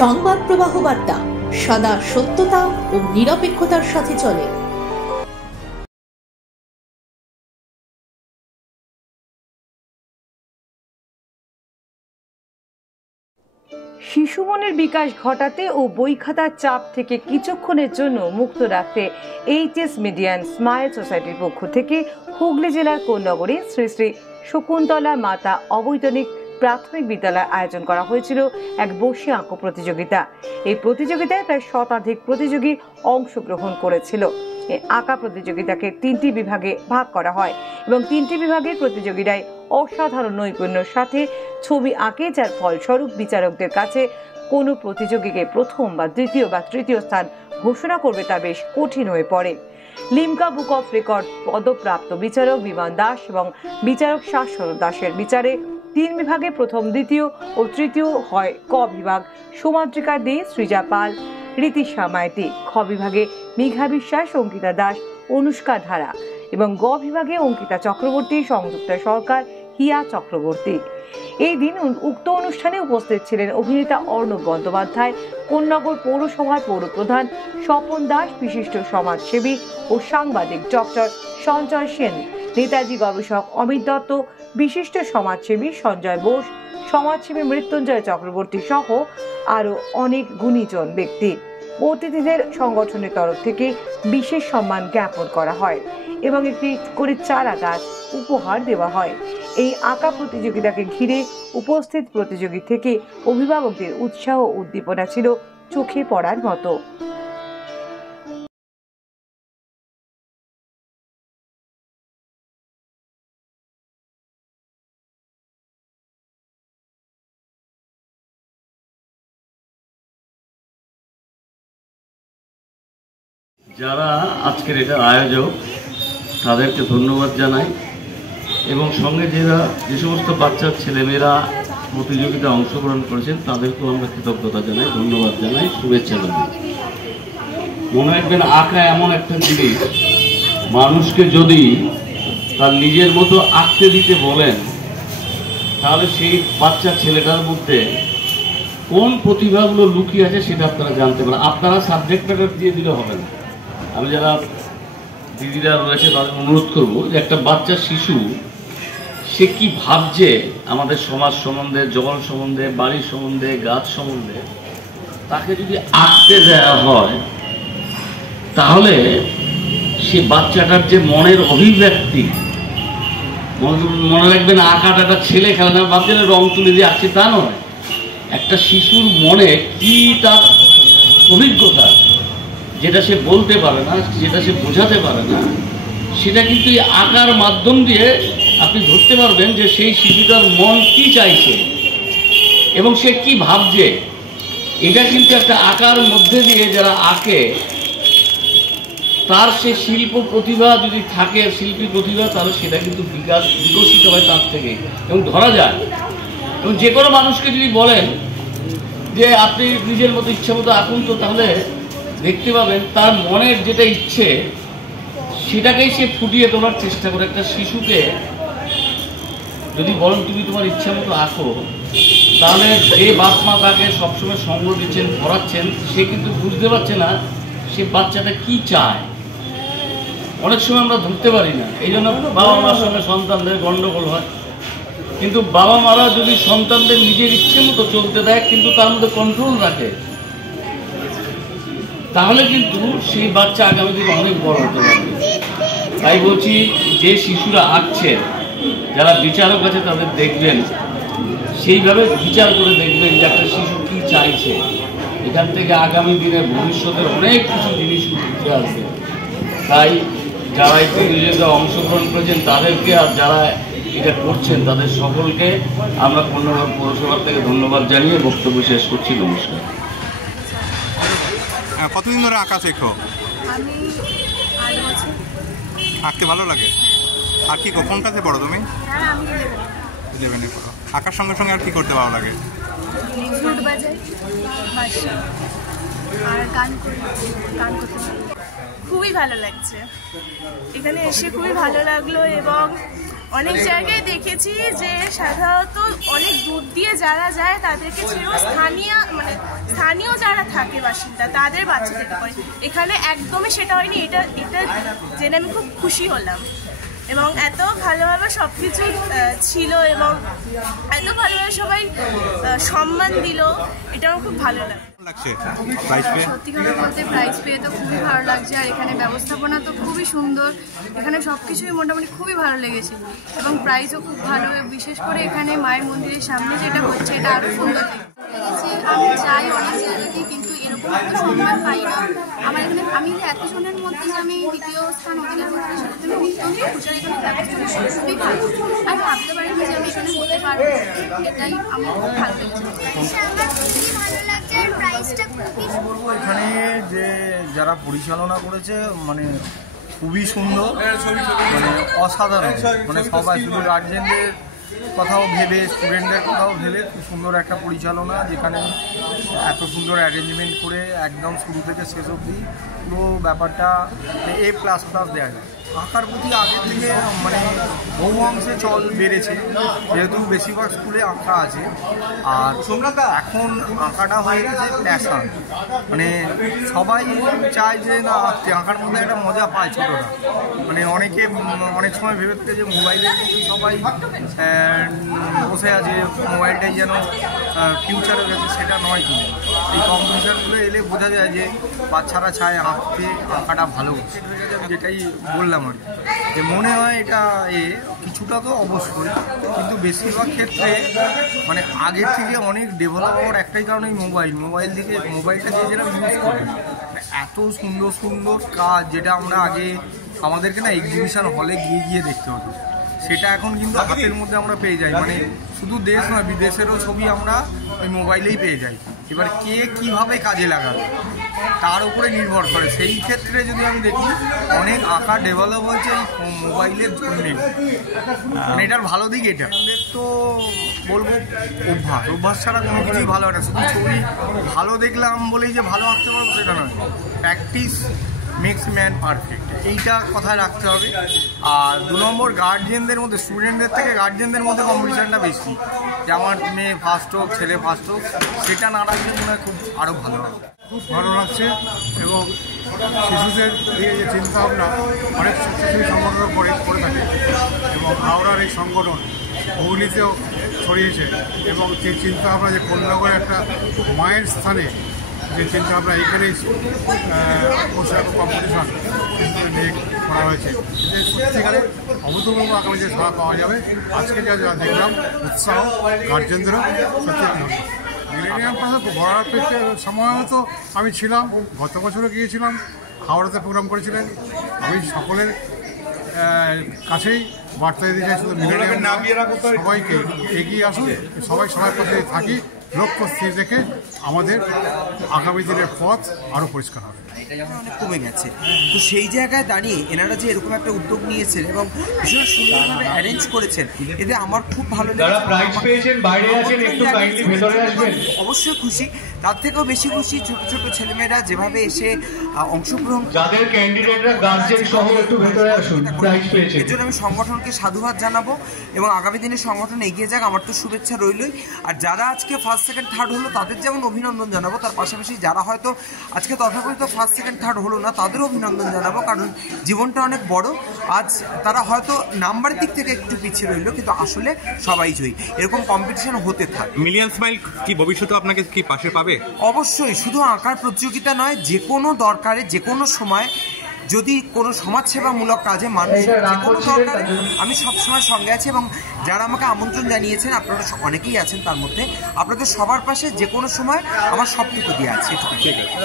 সংবাদ প্রবাহ বার্তা সদা সত্যতা ও নিরপেক্ষতার সাথে চলে। শিশু মনের বিকাশ ঘটাতে ও বই খাতার চাপ থেকে কিছুক্ষণের জন্য মুক্ত রাখতে এইচএস মিডিয়ান স্মাইল সোসাইটির পক্ষ থেকে হুগলি জেলার কোন্নগরে শ্রী শ্রী শকুন্তলা মাতা অবৈতনিক প্রাথমিক বিদ্যালয় আয়োজন করা হয়েছিল এক বসে আঁকো প্রতিযোগিতা। এই প্রতিযোগিতায় প্রায় শতাধিক প্রতিযোগী অংশগ্রহণ করেছিল। এই আঁকা প্রতিযোগিতাকে 3টি বিভাগে ভাগ করা হয় এবং 3টি বিভাগের প্রতিযোগীরাই অসাধারণ নৈপুণ্যের সাথে ছবি আঁকে, যার ফলস্বরূপ বিচারকদের কাছে কোনো প্রতিযোগীকে প্রথম বা দ্বিতীয় বা তৃতীয় স্থান ঘোষণা করবে তা বেশ কঠিন হয়ে পড়ে। লিমকা বুক অফ রেকর্ড পদপ্রাপ্ত বিচারক বিমান দাস এবং বিচারক শাশ্বত দাসের বিচারে 3 বিভাগে প্রথম, দ্বিতীয় ও তৃতীয় হয় ক বিভাগ সুমাত্রিকা দে, সৃজা পাল, রীতিশা মাইতি, খ বিভাগে মেঘা বিশ্বাস, অঙ্কিতা দাস, অনুষ্কা ধারা এবং গ বিভাগে অঙ্কিতা চক্রবর্তী, সংযুক্তা সরকার, হিয়া চক্রবর্তী। এই দিন উক্ত অনুষ্ঠানে উপস্থিত ছিলেন অভিনেতা অর্ণব বন্দ্যোপাধ্যায়, কোন্নগর পৌরসভার পৌরপ্রধান স্বপন দাস, বিশিষ্ট সমাজসেবী ও সাংবাদিক ডক্টর সঞ্জয় সেন, নেতাজি গবেষক অমিত দত্ত, বিশিষ্ট সমাজসেবী সঞ্জয় বোস, সমাজসেবী মৃত্যুঞ্জয় চক্রবর্তী সহ আরো অনেক গুণীজন ব্যক্তি। অতিথিদের সংগঠনের তরফ থেকে বিশেষ সম্মান জ্ঞাপন করা হয় এবং একটি করে চারা গাছ উপহার দেওয়া হয়। এই আঁকা প্রতিযোগিতাকে ঘিরে উপস্থিত প্রতিযোগী থেকে অভিভাবকদের উৎসাহ ও উদ্দীপনা ছিল চোখে পড়ার মতো। যারা আজকের এটা আয়োজক তাদেরকে ধন্যবাদ জানাই এবং সঙ্গে যে সমস্ত বাচ্চার ছেলেমেয়েরা প্রতিযোগিতায় অংশগ্রহণ করেছেন তাদেরকেও আমরা কৃতজ্ঞতা জানাই, ধন্যবাদ জানাই, শুভেচ্ছা জানাই। মনে রাখবেন, আঁকা এমন একটা জিনিস, মানুষকে যদি তার নিজের মতো আঁকতে দিতে বলেন তাহলে সেই বাচ্চা ছেলেটার মধ্যে কোন প্রতিভাগুলো লুকিয়ে আছে সেটা আপনারা জানতে পারেন। আপনারা সাবজেক্ট ম্যাটার দিয়ে দিলে হবে না। আমি যারা দিদিরা রয়েছে তাদের অনুরোধ করবো যে একটা বাচ্চা শিশু সে কি ভাবছে আমাদের সমাজ সম্বন্ধে, জগৎ সম্বন্ধে, বাড়ির সম্বন্ধে, গাছ সম্বন্ধে, তাকে যদি আঁকতে দেওয়া হয় তাহলে সে বাচ্চাটার যে মনের অভিব্যক্তি, মনে রাখবেন আঁকাটা একটা ছেলে খেলা না, ভাবছে রং তুলে দিয়ে আঁকছে তা নয়। একটা শিশুর মনে কি তার অভিজ্ঞতা, যেটা সে বলতে পারে না, যেটা সে বোঝাতে পারে না, সেটা কিন্তু এই আঁকার মাধ্যম দিয়ে আপনি ধরতে পারবেন যে সেই শিশুটার মন কি চাইছে এবং সে কি ভাবছে। এটা কিন্তু একটা আঁকার মধ্যে দিয়ে যারা আঁকে তার সে শিল্প প্রতিভা যদি থাকে, শিল্পী প্রতিভা, তাহলে সেটা কিন্তু বিকশিত হয় তার থেকে এবং ধরা যায়। এবং যে কোনো মানুষকে যদি বলেন যে আপনি নিজের মতো ইচ্ছা মতো আঁকুন, তো তাহলে দেখতে পাবেন তার মনের যেটা ইচ্ছে সেটাকেই সে ফুটিয়ে তোলার চেষ্টা করে। একটা শিশুকে যদি বলেন তুমি তোমার ইচ্ছা মতো আঁকো, তাহলে যে বাপ মা তাকে সবসময় সঙ্গ দিচ্ছেন, পড়াচ্ছেন, সে কিন্তু বুঝতে পারছে না সে বাচ্চাটা কি চায়। অনেক সময় আমরা ধরতে পারি না, এই জন্য বাবা মার সঙ্গে সন্তানদের গণ্ডগোল হয়। কিন্তু বাবা মারা যদি সন্তানদের নিজের ইচ্ছে মতো চলতে দেয়, কিন্তু তার মধ্যে কন্ট্রোল রাখে, তাহলে কিন্তু সেই বাচ্চা আগামী দিনে অনেক বড় হতে পারবে। তাই বলছি, যে শিশুরা আঁকছে, যারা বিচারক আছে তাদের দেখবেন, সেইভাবে বিচার করে দেখবেন যে একটা শিশু কি চাইছে। এখান থেকে আগামী দিনে ভবিষ্যতের অনেক কিছু জিনিস উঠে আসবে। তাই যারা এই প্রতিযোগিতায় অংশগ্রহণ করেছেন তাদেরকে, আর যারা এটা করছেন তাদের সকলকে আমরা কোন্নগর পৌরসভার থেকে ধন্যবাদ জানিয়ে বক্তব্য শেষ করছি। নমস্কার। কতদিন ধরে আঁকা শেখো? আমি 8 বছর। আঁকতে ভালো লাগে? আর কি কোন ক্লাসে পড়ো তুমি? হ্যাঁ, আমি 11-এ পড়ো। আঁকার সঙ্গে সঙ্গে আর কি করতে ভালো লাগে? ফ্লুট বাজাই, বাঁশি আর গান করতে ভালো। খুবই ভালো লাগছে, এখানে এসে খুবই ভালো লাগলো এবং অনেক জায়গায় দেখেছি যে সাধারণত অনেক দূর দিয়ে যারা যায় তাদেরকে ছেড়েও স্থানীয় যারা থাকে বাসিন্দা তাদের বাচ্চাদেরকে করে। এখানে একদমই সেটা হয়নি। এটা জেনে আমি খুব খুশি হলাম এবং এত ভালোভাবে সব কিছু ছিল এবং এত ভালোভাবে সবাই সম্মান দিল, এটা আমার খুব ভালো লাগছে প্রাইজ পেয়ে। সত্যি কথা বলতে প্রাইজ পেয়ে তো খুবই ভালো লাগছে, আর এখানে ব্যবস্থাপনা তো খুবই সুন্দর। এখানে সব কিছুই মোটামুটি খুবই ভালো লেগেছে এবং প্রাইজও খুব ভালো। বিশেষ করে এখানে মায়ের মন্দিরের সামনে যেটা হচ্ছে এটা আরও সুন্দর লেগেছে। আমি যাই অনেক জায়গাতেই, কিন্তু এরকম একটা সম্মান পাই না। আমার এখানে আমি এতজনের মধ্যে যে আমি দ্বিতীয় স্থান অধিকার করতে সেটার জন্য অত্যন্ত খুশি। এখানে ব্যবস্থাপনা খুবই ভালো, আমি ভাবতে পারিনি যে আমি এখানে হতে পারবো, এটাই আমার খুব ভালো লেগেছে। এখানে যে যারা পরিচালনা করেছে মানে খুবই সুন্দর, মানে অসাধারণ, মানে সবাই শুধু গার্জেনদের কথাও ভেবে স্টুডেন্টদের কথাও ভেবে খুব সুন্দর একটা পরিচালনা, যেখানে এত সুন্দর অ্যারেঞ্জমেন্ট করে একদম শুরু থেকে শেষ অবধি পুরো ব্যাপারটা A++ দেওয়া যায়। আঁকার প্রতি আগের থেকে মানে বহু অংশে চল বেড়েছে, যেহেতু বেশিরভাগ স্কুলে আঁকা আছে। আর এখন আঁকাটা হয়ে গেছে প্যাশন, মানে সবাই চায় যে না আঁকতে, আঁকার মধ্যে একটা মজা পায় ছোটরা। মানে অনেকে অনেক সময় ভেবে থাকে যে মোবাইলে সবাই বসে আছে, মোবাইলটাই যেন ফিউচারে গেছে, সেটা নয়। কিন্তু এই কম্পিটিশানগুলো এলে বোঝা যায় যে বাচ্চারা চায় আঁকতে, আঁকাটা ভালো হয়ে গেছে। আমি যেটাই বললাম আর কি, মনে হয় এটা কিছুটা তো অবশ্যই, কিন্তু বেশিরভাগ ক্ষেত্রে মানে আগের থেকে অনেক ডেভেলপ হওয়ার একটাই কারণে মোবাইলটা দিয়ে যেটা ইউজ করে এত সুন্দর সুন্দর কাজ, যেটা আমরা আগে আমাদেরকে না এক্সিবিশন হলে গিয়ে দেখতে হতো, সেটা এখন কিন্তু হাতের মধ্যে আমরা পেয়ে যাই। মানে শুধু দেশ নয়, বিদেশেরও ছবি আমরা ওই মোবাইলেই পেয়ে যাই। এবার কে কীভাবে কাজে লাগাবে তার উপরে নির্ভর করে। সেই ক্ষেত্রে যদি আমি দেখি অনেক আঁকা ডেভেলপ হয়েছে এই মোবাইলের জন্যে, মানে এটার ভালো দিক এটা। আমাদের তো বলবো অভ্যাস ছাড়া কোনো কিছুই ভালো হয় না। শুধু ছবি ভালো দেখলাম বলেই যে ভালো আঁকতে পারবো সেটা নয়, প্র্যাকটিস মেক্স ম্যান পারফেক্ট, এইটা কথায় রাখতে হবে। আর 2 নম্বর, গার্জিয়ানদের মধ্যে, স্টুডেন্টদের থেকে গার্জিয়ানদের মধ্যে কম্পিটিশানটা বেশি, যে আমার মেয়ে ফার্স্ট হোক, ছেলে ফার্স্ট হোক, সেটা না রাখলে মনে হয় খুব আরও ভালো হবে। খুব ভালো লাগছে এবং শিশুদের নিয়ে যে চিন্তাভাবনা অনেক শক্তিশালী সংগঠন করে থাকে এবং হাওড়ার এই সংগঠন হুগলিতেও ছড়িয়েছে এবং সেই চিন্তাভাবনা যে কোন্নগরে একটা মায়ের স্থানে যে চিন্তাভাবনা এখানেই কম্পিটিশন নিয়ে করা হয়েছে, যে সত্যিকারে অভূতপূর্ব আগামী যে সাড়া পাওয়া যাবে। আজকে যা দেখলাম উৎসাহ গার্জেনদেরও সত্যি মিলেনিয়াম প্লাজা ঘোরার সময় তো আমি ছিলাম, গত বছরও গিয়েছিলাম, হাওড়াতে প্রোগ্রাম করেছিলেন। আমি সকলের কাছেই বার্তা দিতে চাই, শুধু মিলেনিয়াম সবাইকে এগিয়ে আসুন, সবার পাশে থাকি, লক্ষ্য স্থির রেখে আমাদের আগামী দিনের পথ আরও পরিষ্কার হবে। অনেক কমে গেছে, তো সেই জায়গায় দাঁড়িয়ে এনারা যে এরকম একটা উদ্যোগ নিয়েছেন এবং ভীষণ সুন্দরভাবে অ্যারেঞ্জ করেছেন, এতে আমার খুব ভালো লেগেছে। অবশ্যই খুশি, তার থেকেও বেশি খুশি ছোট ছোট ছেলেমেয়েরা যেভাবে এসে অংশগ্রহণ, যাদের ক্যান্ডিডেটরা গার্জেন সহ একটু ভেতরে আসুন, প্রাইজ পেয়েছে। এর জন্য আমি সংগঠনকে সাধুবাদ জানাবো এবং আগামী দিনে সংগঠন এগিয়ে যাক, আমার তো শুভেচ্ছা রইলই। আর যারা আজকে ফার্স্ট সেকেন্ড থার্ড হলো তাদের যেমন অভিনন্দন জানাবো, তার পাশাপাশি যারা হয়তো আজকে তথাকথিত ফার্স্ট সেকেন্ড থার্ড হলো না তাদেরও অভিনন্দন জানাবো, কারণ জীবনটা অনেক বড়। আজ তারা হয়তো নাম্বারের দিক থেকে একটু পিছিয়ে রইল, কিন্তু আসলে সবাই জয়ী। এরকম কম্পিটিশন হতে থাকে। মিলিয়ন স্মাইল কি ভবিষ্যতে আপনাকে কি পাশে পাবে? অবশ্যই, শুধু আঁকার প্রতিযোগিতা নয়, যে কোনো দরকারে যে কোনো সময় যদি কোনো সমাজসেবামূলক কাজে মানুষ যে কোনো দরকারে আমি সবসময় সঙ্গে আছি এবং যারা আমাকে আমন্ত্রণ জানিয়েছেন আপনারা অনেকেই আছেন, তার মধ্যে আপনাদের সবার পাশে যে কোনো সময় আমার সবটুকু দিয়ে আছে। ঠিক আছে।